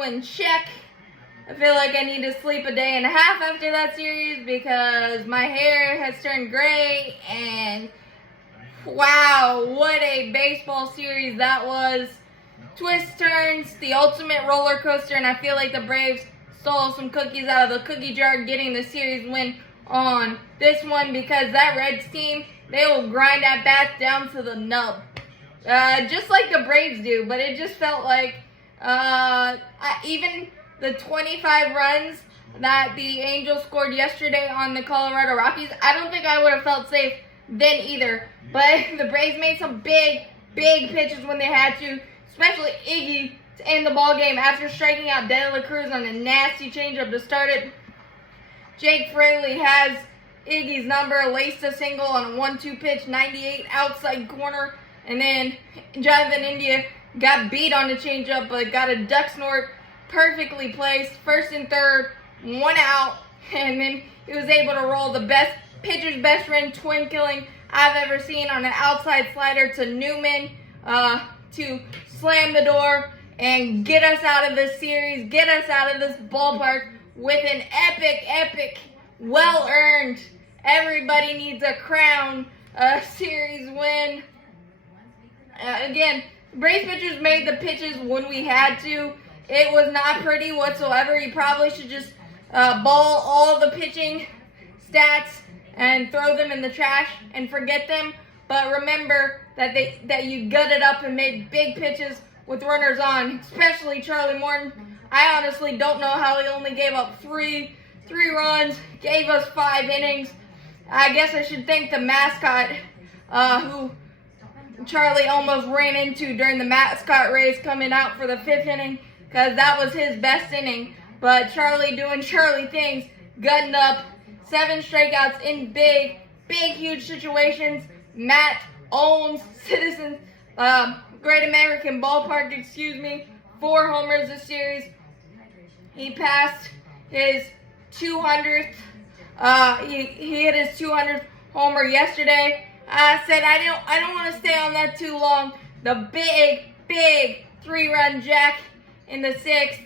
win, check. I feel like I need to sleep a day and a half after that series because my hair has turned gray, and wow, what a baseball series that was. Twists, turns, the ultimate roller coaster, and I feel like the Braves stole some cookies out of the cookie jar getting the series win on this one, because that Reds team, they will grind at bats down to the nub. Just like the Braves do, but it just felt like even the 25 runs that the Angels scored yesterday on the Colorado Rockies, I don't think I would have felt safe then either. But the Braves made some big pitches when they had to, especially Iggy to end the ball game after striking out De La Cruz on a nasty changeup to start it. Jake Fraley has Iggy's number, laced a single on a 1-2 pitch, 98 outside corner. And then Jonathan India got beat on the changeup, but got a duck snort perfectly placed, first and third, 1 out. And then he was able to roll the pitcher's best friend twin killing I've ever seen on an outside slider to Newman to slam the door and get us out of this series, get us out of this ballpark with an epic, well-earned, everybody needs a crown series win. Again, Braves pitchers made the pitches when we had to. It was not pretty whatsoever. You probably should just ball all the pitching stats and throw them in the trash and forget them. But remember that you gutted up and made big pitches with runners on, especially Charlie Morton. I honestly don't know how he only gave up three runs, gave us 5 innings. I guess I should thank the mascot who Charlie almost ran into during the mascot race coming out for the 5th inning, because that was his best inning. But Charlie doing Charlie things, gutting up, 7 strikeouts in big, huge situations. Matt owns Citizens, Great American Ballpark, 4 homers this series. He passed his 200th, he hit his 200th homer yesterday. I said I don't want to stay on that too long. The big 3-run jack in the 6th,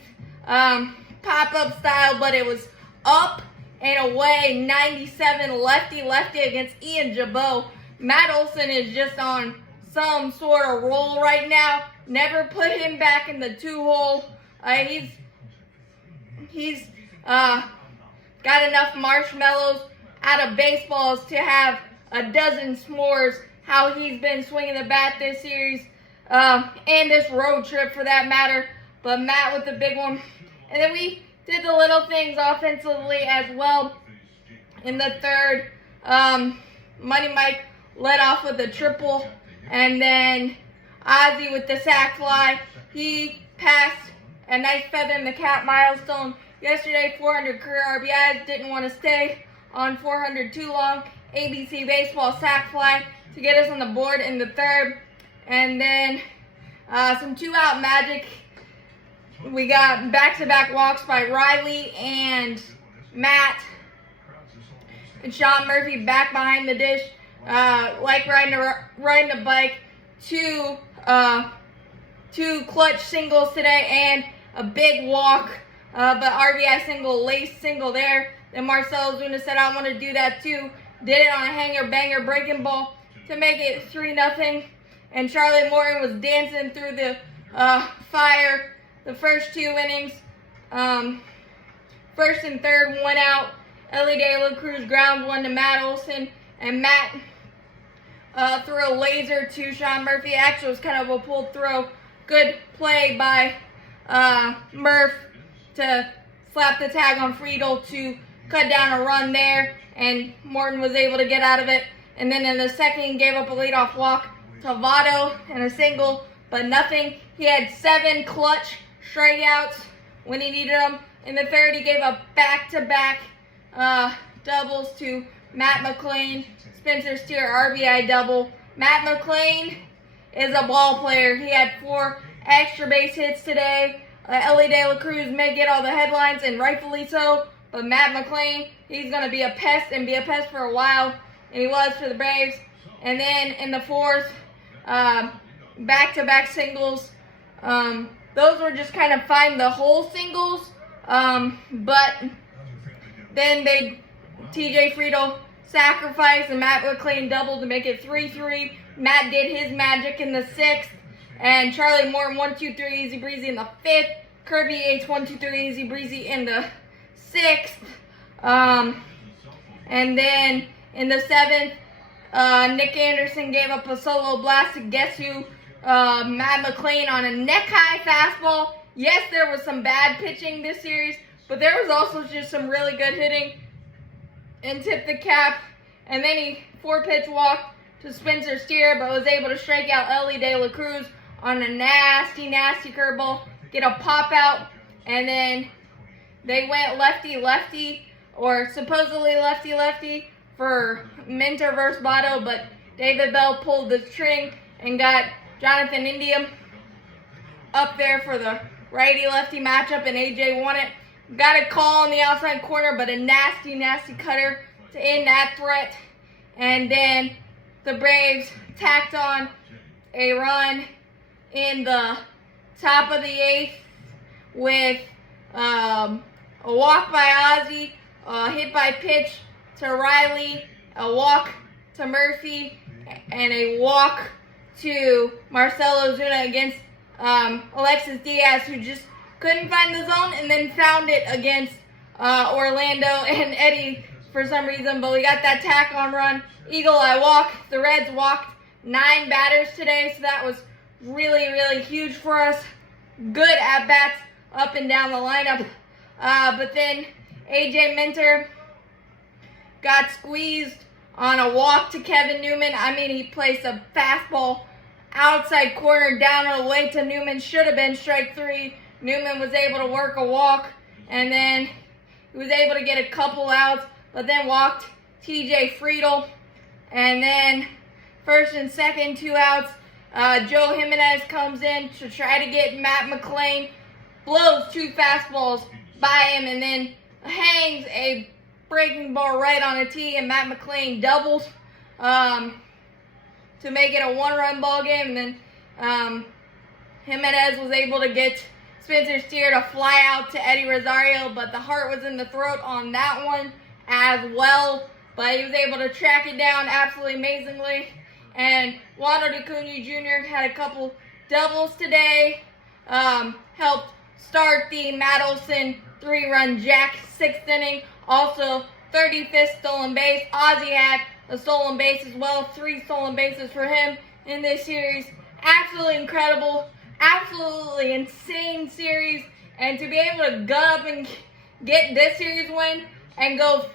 pop-up style, but it was up and away, 97 lefty against Ian Jabot. Matt Olson is just on some sort of roll right now. Never put him back in the 2-hole. He's got enough marshmallows out of baseballs to have a dozen s'mores. How he's been swinging the bat this series, and this road trip for that matter. But Matt with the big one. And then we did the little things offensively as well. In the 3rd, Money Mike led off with a triple, and then Ozzie with the sac fly. He passed a nice feather in the cap milestone yesterday, 400 career RBIs. Didn't want to stay on 400 too long. ABC Baseball sac fly to get us on the board in the 3rd. And then some 2-out magic. We got back-to-back walks by Riley and Matt. And Sean Murphy back behind the dish, like riding a bike. 2 clutch singles today and a big walk, but RBI single, lace single there. Then Marcell Ozuna said, I want to do that too. Did it on a hanger-banger breaking ball to make it 3-0. And Charlie Morton was dancing through the fire the first 2 innings. First and third, 1 out. Ellie De La Cruz ground 1 to Matt Olson. And Matt threw a laser to Sean Murphy. Actually, it was kind of a pulled throw. Good play by Murph to slap the tag on Friedel to cut down a run there. And Morton was able to get out of it. And then in the 2nd, he gave up a leadoff walk to Votto and a single, but nothing. He had 7 clutch strikeouts when he needed them. In the 3rd, he gave up back-to-back doubles to Matt McLean. Spencer Steer RBI double. Matt McLean is a ball player. He had 4 extra base hits today. Ellie De La Cruz may get all the headlines, and rightfully so, but Matt McLean, he's going to be a pest and be a pest for a while, and he was for the Braves. And then in the 4th, back-to-back singles Those were just kind of fine, the whole singles. But then TJ Friedel sacrificed and Matt McClain doubled to make it 3-3. Matt did his magic in the 6th. And Charlie Morton 1-2-3 easy breezy in the 5th. Kirby Yates 1-2-3 easy breezy in the 6th. And then in the 7th, Nick Anderson gave up a solo blast to guess who? Matt McClain on a neck-high fastball. Yes, there was some bad pitching this series, but there was also just some really good hitting and tipped the cap. And then he 4-pitch walked to Spencer Steer, but was able to strike out Ellie De La Cruz on a nasty, nasty curveball, get a pop out, and then they went lefty-lefty, or supposedly lefty-lefty, for Minter versus Votto, but David Bell pulled the string and got Jonathan India up there for the righty-lefty matchup, and AJ won it. Got a call on the outside corner, but a nasty, nasty cutter to end that threat. And then the Braves tacked on a run in the top of the 8th with a walk by Ozzie, a hit by pitch to Riley, a walk to Murphy, and a walk to Marcell Ozuna against Alexis Diaz, who just couldn't find the zone and then found it against Orlando and Eddie for some reason. But we got that tack-on run. Eagle Eye walk. The Reds walked 9 batters today, so that was really, really huge for us. Good at-bats up and down the lineup. But then AJ Minter got squeezed on a walk to Kevin Newman. I mean, he placed a fastball outside corner down and away to Newman. Should have been strike 3. Newman was able to work a walk, and then he was able to get a couple outs, but then walked TJ Friedel. And then first and second, 2 outs. Joe Jimenez comes in to try to get Matt McClain, blows 2 fastballs by him, and then hangs a breaking ball right on a tee, and Matt McClain doubles to make it a 1-run ball game. And then Jimenez was able to get Spencer Steer to fly out to Eddie Rosario, but the heart was in the throat on that one as well. But he was able to track it down absolutely amazingly. And Wander Acuna Jr. had a couple doubles today. Helped start the Matt Olson 3-run jack 6th inning. Also, 35th stolen base. Ozzie had a stolen base as well. 3 stolen bases for him in this series. Absolutely incredible. Absolutely insane series. And to be able to gut up and get this series win and go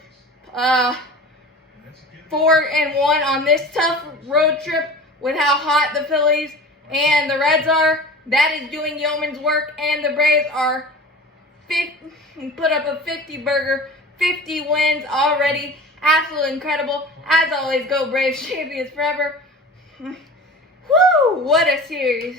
4-1 on this tough road trip with how hot the Phillies and the Reds are, that is doing yeoman's work. And the Braves are put up a 50-burger, 50 wins already. Absolutely incredible. As always, go Braves, champions forever. Woo! What a series.